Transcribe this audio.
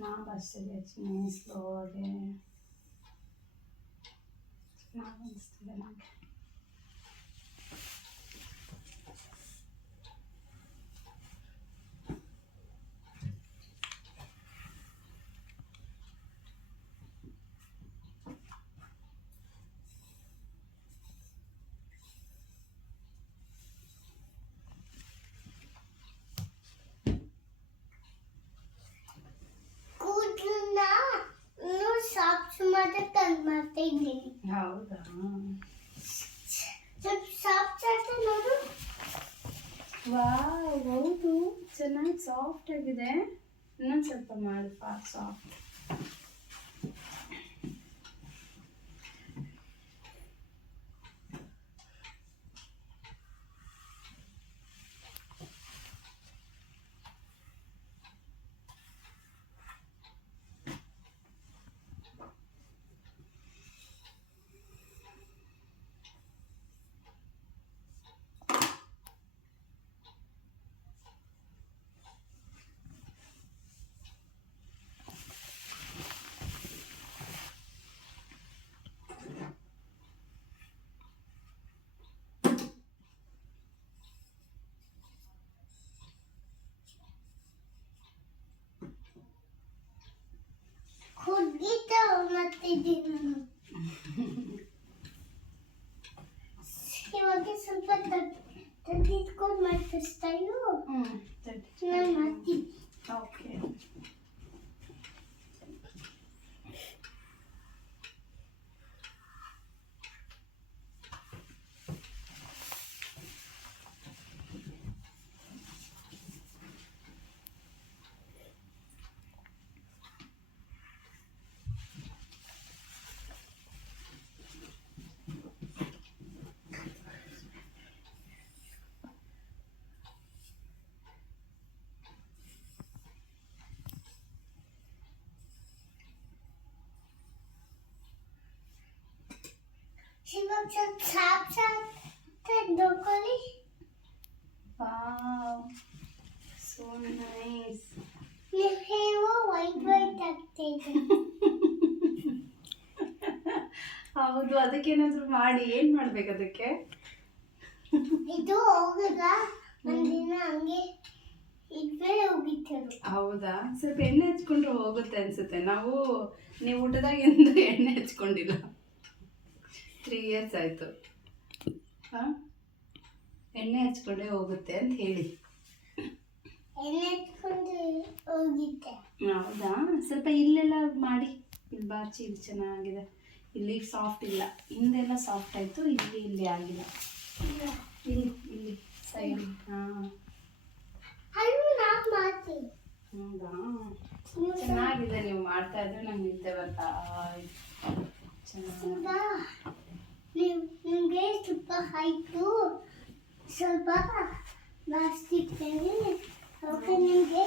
ಚೆನ್ನಾಗಿ ಬರ್ತಿದೆ ಚಿನ್ನಿ ಸ್ಲೋ ಆಗಿ ಚೆನ್ನಾಗಿ ಅನಿಸ್ತಿದೆ ನನಗೆ. ಹೌದಾ, ವಾವ್ ಹೌದು, ಚೆನ್ನಾಗಿ ಸಾಫ್ಟ್ ಆಗಿದೆ. ಇನ್ನೊಂದು ಸ್ವಲ್ಪ ಮಾಡಿ ಸಾಫ್ಟ್. ಇವಾಗ ಸ್ವಲ್ಪ ತಟ್ಟಿಟ್ಕೊಂಡು ಮಾಡ್ತಿಸ್ತಾಯೋ. ನಾನು ಮಾಡ್ತೀನಿ. ಓಕೆ. ಇವಾಗ ಸ್ವಲ್ಪ ಬ್ರೊಕೊಲಿ. Wow so nice. ನಿಮ್ಮ ಹೇವು ವೈಟ್ ಆಗ್ತಿದೆ. ಹೌದು, ಅದಕ್ಕೇನಾದರೂ ಮಾಡಿ ಏನು ಮಾಡ್ಬೇಕು ಅದಕ್ಕೆ? ಇದು ಹೋಗದ ಒಂದಿನ ಹಂಗೆ ಇದ್ವೇ ಹೋಗಿತ್ತು. ಹೌದಾ, ಸ್ವಲ್ಪ ಎಣ್ಣೆ ಹಚ್ಕೊಂಡ್ರೆ ಹೋಗುತ್ತೆ ಅನ್ಸುತ್ತೆ. ನೀವು ಊಟದಾಗಿಂದ ಎಣ್ಣೆ ಹಚ್ಕೊಂಡಿಲ್ಲ. 3 years ಆಯಿತು. ಹಾಂ, ಎಣ್ಣೆ ಹಚ್ಕೊಂಡೇ ಹೋಗುತ್ತೆ ಅಂತ ಹೇಳಿ. ಎಣ್ಣೆ ಹಚ್ಕೊಂಡು ಹೋಗಿದ್ದೆ. ಹೌದಾ, ಸ್ವಲ್ಪ ಇಲ್ಲೆಲ್ಲ ಮಾಡಿ. ಇಲ್ಲಿ ಬಾಚಿ, ಇಲ್ಲಿ ಚೆನ್ನಾಗಿದೆ. ಇಲ್ಲಿ ಸಾಫ್ಟ್ ಇಲ್ಲ, ಹಿಂದೆಲ್ಲ ಸಾಫ್ಟ್ ಆಯಿತು, ಇಲ್ಲಿ ಆಗಿಲ್ಲ. ಇಲ್ಲಿ ಸೈಡ್. ಹಾಂ ಹೌದಾ, ಚೆನ್ನಾಗಿದೆ. ನೀವು ಮಾಡ್ತಾ ಇದ್ರೆ ನಂಗೆ ನಿದ್ದೆ ಬರ್ತಾ ಚೆನ್ನಾಗಿ. ನಿಮಗೆ ತುಪ್ಪ ಹಾಯ್ತು ಸ್ವಲ್ಪ ಜಾಸ್ತಿ ಇರ್ತೇನೆ. ನಿಮಗೆ